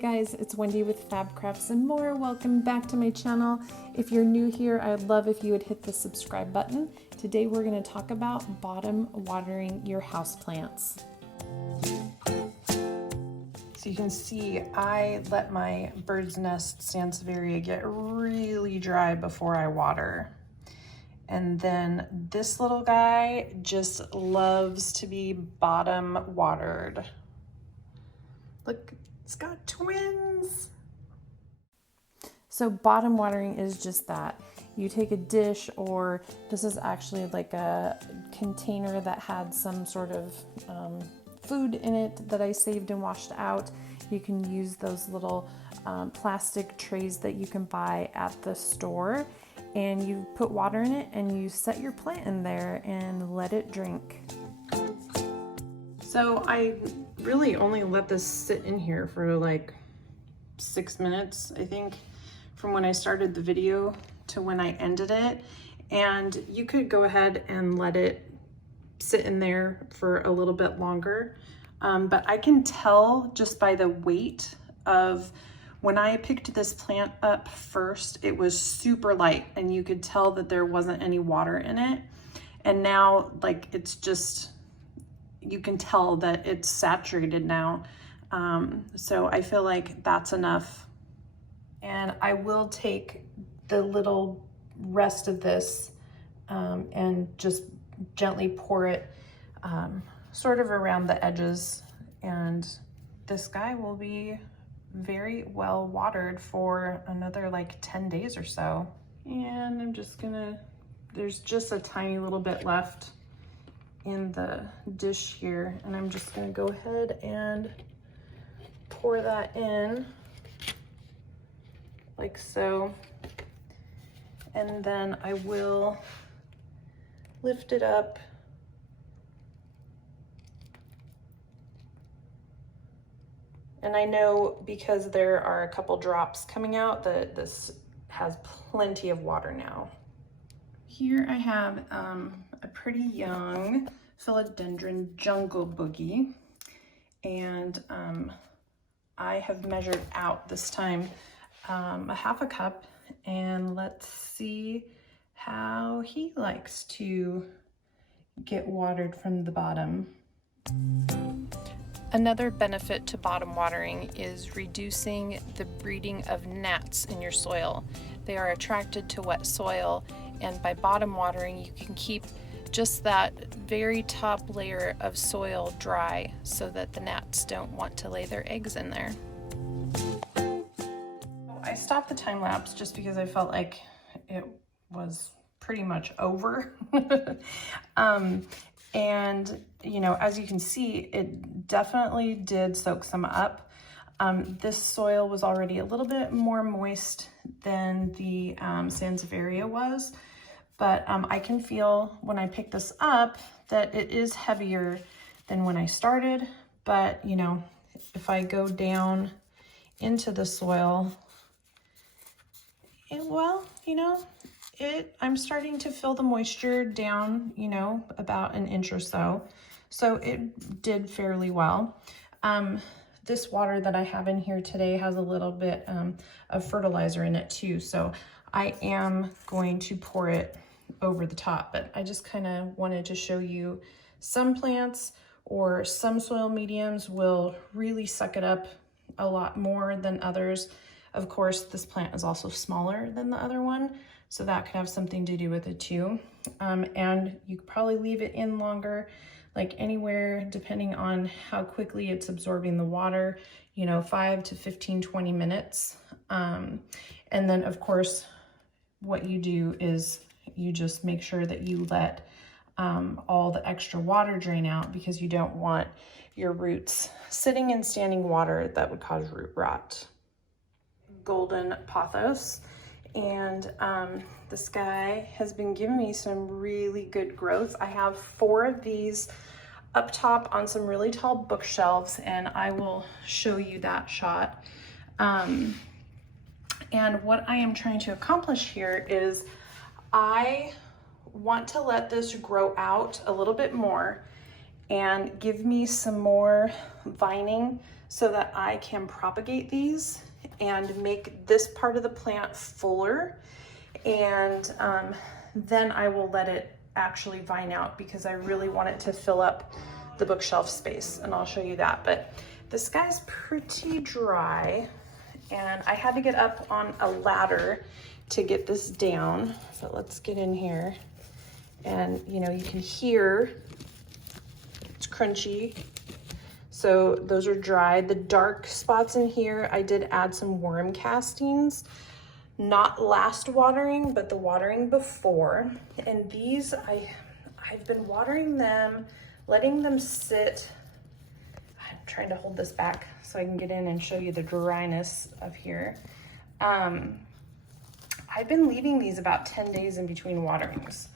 guys, it's Wendy with Fab Crafts and More. Welcome back to my channel. If you're new here, I'd love if you would hit the subscribe button. Today we're going to talk about bottom watering your houseplants. So you can see I let my bird's nest sansevieria get really dry before I water. And then this little guy just loves to be bottom watered. Look, it's got twins. So bottom watering is just that. You take a dish, or this is actually like a container that had some sort of food in it that I saved and washed out. You can use those little plastic trays that you can buy at the store, and you put water in it and you set your plant in there and let it drink. So I really only let this sit in here for like 6 minutes, I think, from when I started the video to when I ended it. And you could go ahead and let it sit in there for a little bit longer. But I can tell just by the weight of when I picked this plant up first, it was super light and you could tell that there wasn't any water in it. And now, like, it's just, you can tell that it's saturated now. So I feel like that's enough. And I will take the little rest of this and just gently pour it sort of around the edges. And this guy will be very well watered for another like 10 days or so. And I'm just gonna, there's just a tiny little bit left in the dish here, and I'm just gonna go ahead and pour that in like so. And then I will lift it up and I know because there are a couple drops coming out that this has plenty of water now. Here I have a pretty young philodendron jungle boogie, and I have measured out this time a half a cup, and let's see how he likes to get watered from the bottom. Another benefit to bottom watering is reducing the breeding of gnats in your soil. They are attracted to wet soil, and by bottom watering you can keep just that very top layer of soil dry so that the gnats don't want to lay their eggs in there. I stopped the time lapse just because I felt like it was pretty much over. And you know, as you can see, it definitely did soak some up. This soil was already a little bit more moist than the sansevieria was, but I can feel when I pick this up that it is heavier than when I started. But you know, if I go down into the soil, well, you know, I'm starting to feel the moisture down, you know, about an inch or so. So it did fairly well. This water that I have in here today has a little bit of fertilizer in it too. So I am going to pour it over the top, but I just kind of wanted to show you some plants or some soil mediums will really suck it up a lot more than others. Of course, this plant is also smaller than the other one, so that could have something to do with it too. And you could probably leave it in longer, like anywhere, depending on how quickly it's absorbing the water, you know, 5 to 15, 20 minutes. And then of course, what you do is you just make sure that you let all the extra water drain out, because you don't want your roots sitting in standing water that would cause root rot. Golden Pothos, and this guy has been giving me some really good growth. I have 4 of these up top on some really tall bookshelves, and I will show you that shot. And what I am trying to accomplish here is I want to let this grow out a little bit more, and give me some more vining so that I can propagate these and make this part of the plant fuller. And then I will let it actually vine out because I really want it to fill up the bookshelf space, and I'll show you that. But this guy's pretty dry, and I had to get up on a ladder to get this down. So let's get in here, and you know, you can hear it's crunchy. So those are dried. The dark spots in here, I did add some worm castings, not last watering, but the watering before. And these, I've been watering them, letting them sit. I'm trying to hold this back so I can get in and show you the dryness of here. I've been leaving these about 10 days in between waterings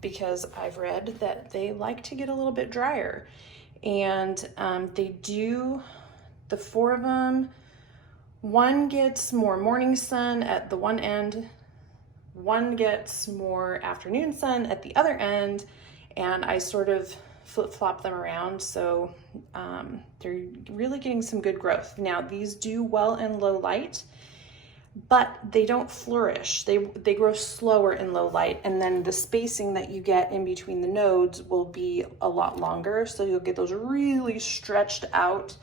because I've read that they like to get a little bit drier. And they do, the 4 of them, one gets more morning sun at the one end, one gets more afternoon sun at the other end, and I sort of flip-flop them around, so they're really getting some good growth. Now, these do well in low light, but they don't flourish. They grow slower in low light, and then the spacing that you get in between the nodes will be a lot longer, so you'll get those really stretched out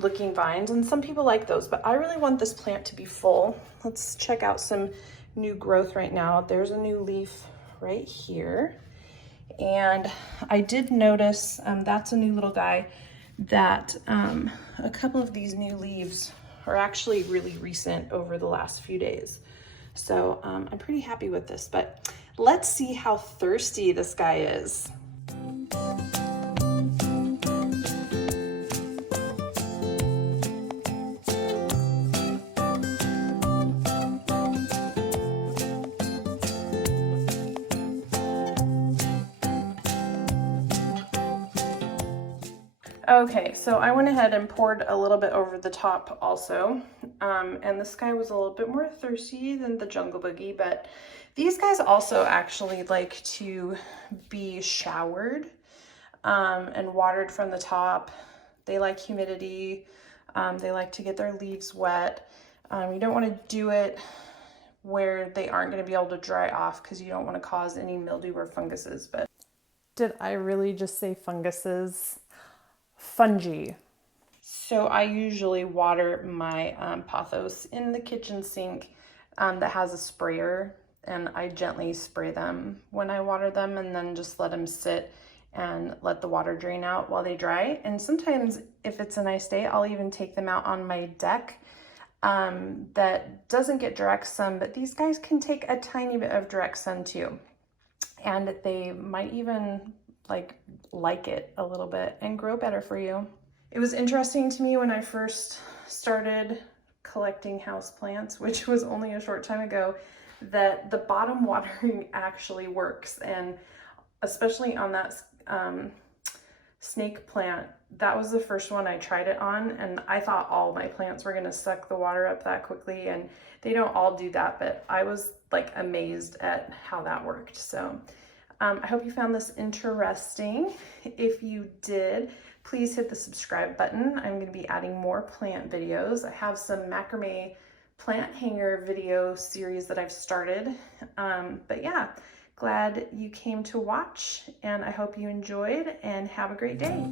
looking vines, and some people like those, but I really want this plant to be full. Let's check out some new growth right now. There's a new leaf right here, and I did notice that's a new little guy that a couple of these new leaves are actually really recent over the last few days. So I'm pretty happy with this, but let's see how thirsty this guy is. Okay, so I went ahead and poured a little bit over the top also, and this guy was a little bit more thirsty than the Jungle Boogie, but these guys also actually like to be showered and watered from the top. They like humidity, they like to get their leaves wet. You don't want to do it where they aren't going to be able to dry off because you don't want to cause any mildew or funguses. But did I really just say funguses? Fungi. So I usually water my pothos in the kitchen sink that has a sprayer, and I gently spray them when I water them, and then just let them sit and let the water drain out while they dry. And sometimes if it's a nice day, I'll even take them out on my deck that doesn't get direct sun, but these guys can take a tiny bit of direct sun too, and they might even like it a little bit and grow better for you. It was interesting to me when I first started collecting houseplants, which was only a short time ago, that the bottom watering actually works. And especially on that snake plant, that was the first one I tried it on, and I thought all my plants were going to suck the water up that quickly, and they don't all do that, but I was like amazed at how that worked. So I hope you found this interesting. If you did, please hit the subscribe button. I'm going to be adding more plant videos. I have some macrame plant hanger video series that I've started. But yeah, glad you came to watch, and I hope you enjoyed, and have a great day.